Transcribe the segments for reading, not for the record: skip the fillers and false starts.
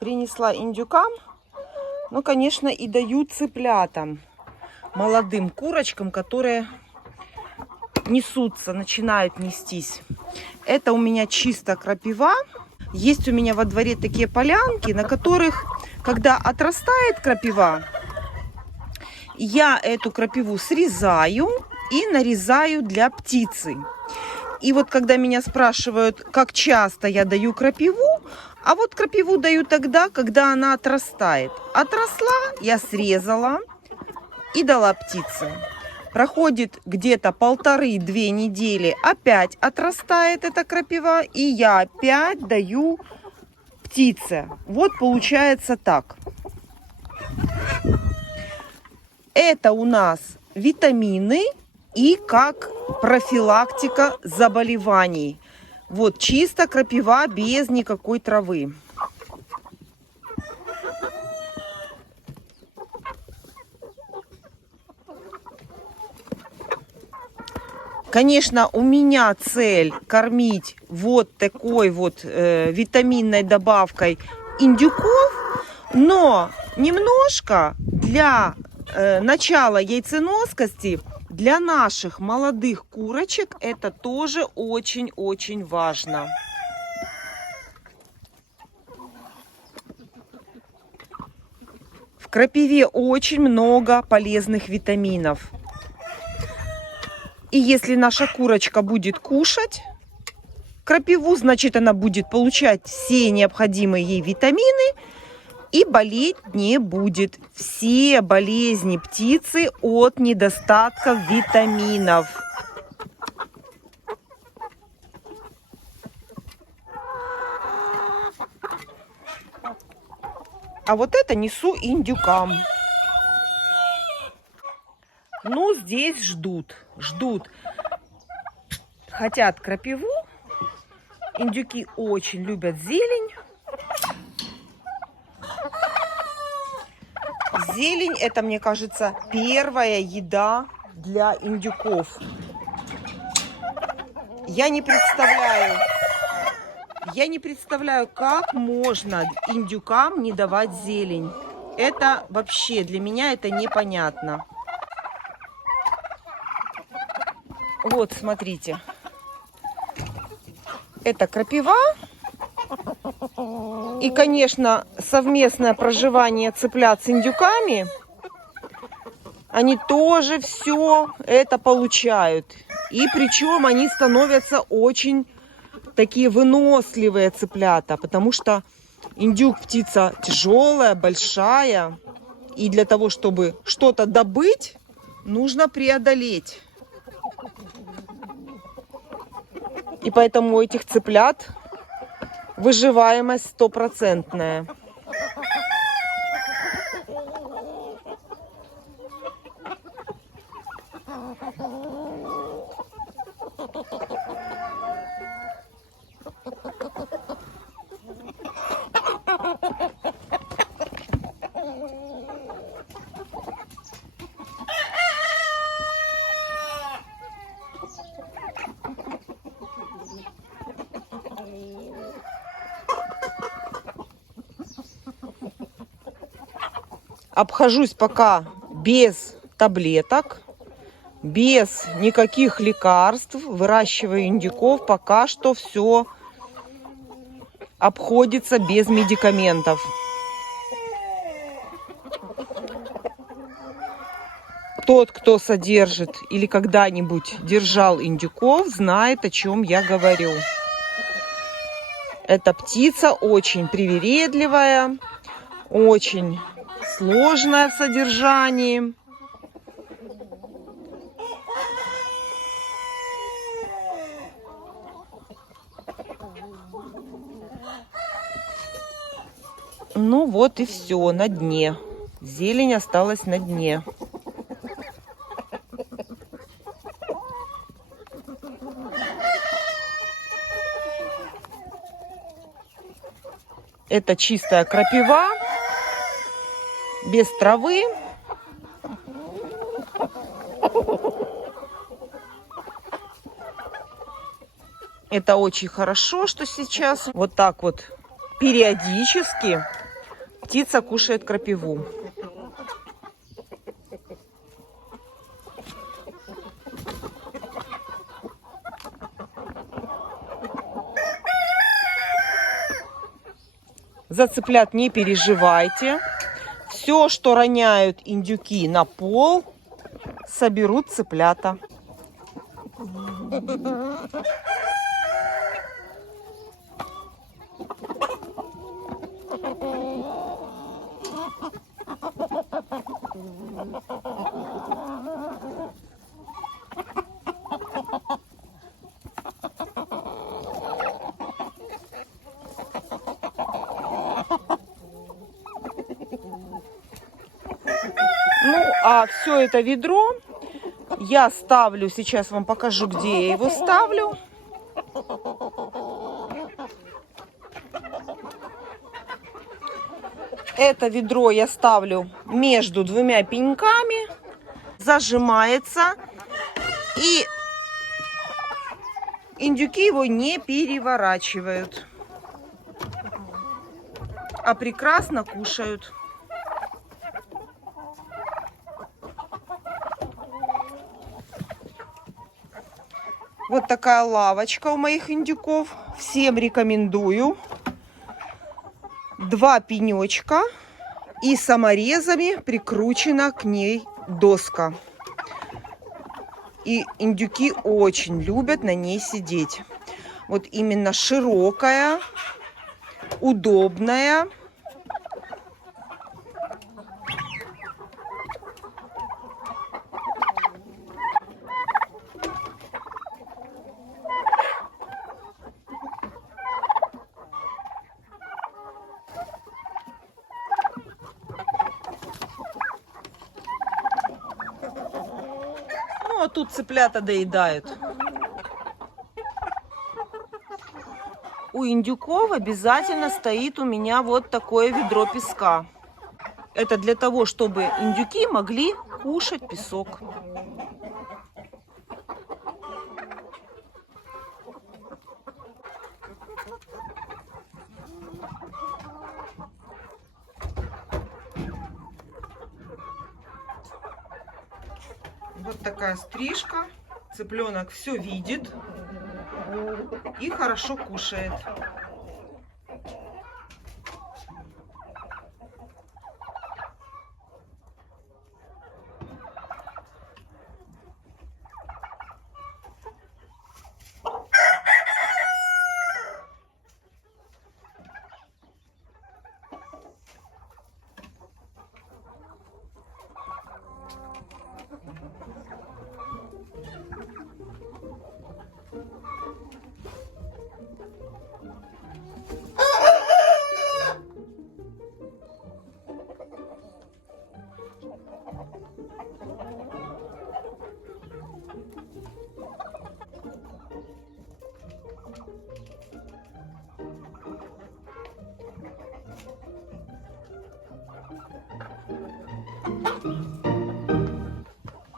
принесла индюкам, ну, конечно, и даю цыплятам, молодым курочкам, которые несутся, начинают нестись. Это у меня чисто крапива. Есть у меня во дворе такие полянки, на которых, когда отрастает крапива, я эту крапиву срезаю и нарезаю для птицы. И вот когда меня спрашивают, как часто я даю крапиву, а вот крапиву даю тогда, когда она отрастает. Отросла, я срезала и дала птице. Проходит где-то 1,5-2 недели, опять отрастает эта крапива, и я опять даю птице. Вот получается так. Это у нас витамины и как профилактика заболеваний. Вот чисто крапива без никакой травы. Конечно, у меня цель кормить вот такой вот витаминной добавкой индюков, но немножко для начала яйценоскости для наших молодых курочек это тоже очень-очень важно. В крапиве очень много полезных витаминов. И если наша курочка будет кушать крапиву, значит, она будет получать все необходимые ей витамины и болеть не будет. Все болезни птицы от недостатка витаминов. А вот это несу индюкам. Ну, здесь ждут. Хотят крапиву. Индюки очень любят зелень. Зелень — это, мне кажется, первая еда для индюков. Я не представляю, как можно индюкам не давать зелень. Это вообще для меня это непонятно. Вот, смотрите. Это крапива. И, конечно, совместное проживание цыплят с индюками, они тоже все это получают. И причем они становятся очень такие выносливые цыплята, потому что индюк птица тяжелая, большая. И для того, чтобы что-то добыть, нужно преодолеть. И поэтому у этих цыплят выживаемость стопроцентная. Обхожусь пока без таблеток, без никаких лекарств. Выращиваю индюков. Пока что все обходится без медикаментов. Тот, кто содержит или когда-нибудь держал индюков, знает, о чем я говорю. Эта птица очень привередливая, очень сложная в содержании. Ну вот и все, на дне. Зелень осталась на дне. Это чистая крапива, без травы. Это очень хорошо, что сейчас вот так вот периодически птица кушает крапиву. За цыплят не переживайте. Все, что роняют индюки на пол, соберут цыплята. Ну, а все это ведро я ставлю, сейчас вам покажу, где я его ставлю. Это ведро я ставлю между двумя пеньками, зажимается, и индюки его не переворачивают, а прекрасно кушают. Вот такая лавочка у моих индюков. Всем рекомендую. 2 пенечка. И саморезами прикручена к ней доска. И индюки очень любят на ней сидеть. Вот именно широкая, удобная. Ну, а тут цыплята доедают. У индюков обязательно стоит у меня вот такое ведро песка. Это для того, чтобы индюки могли кушать песок. Вот такая стрижка. Цыпленок все видит и хорошо кушает.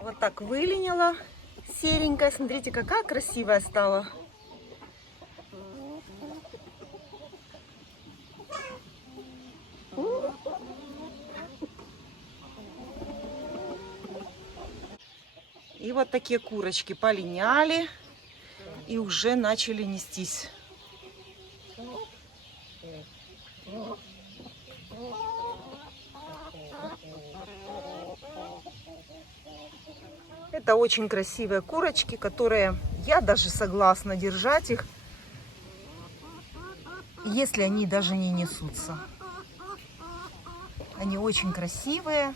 Вот так выленила серенькая. Смотрите, какая красивая стала. И вот такие курочки полиняли и уже начали нестись. Это очень красивые курочки, которые я даже согласна держать их, если они даже не несутся. Они очень красивые.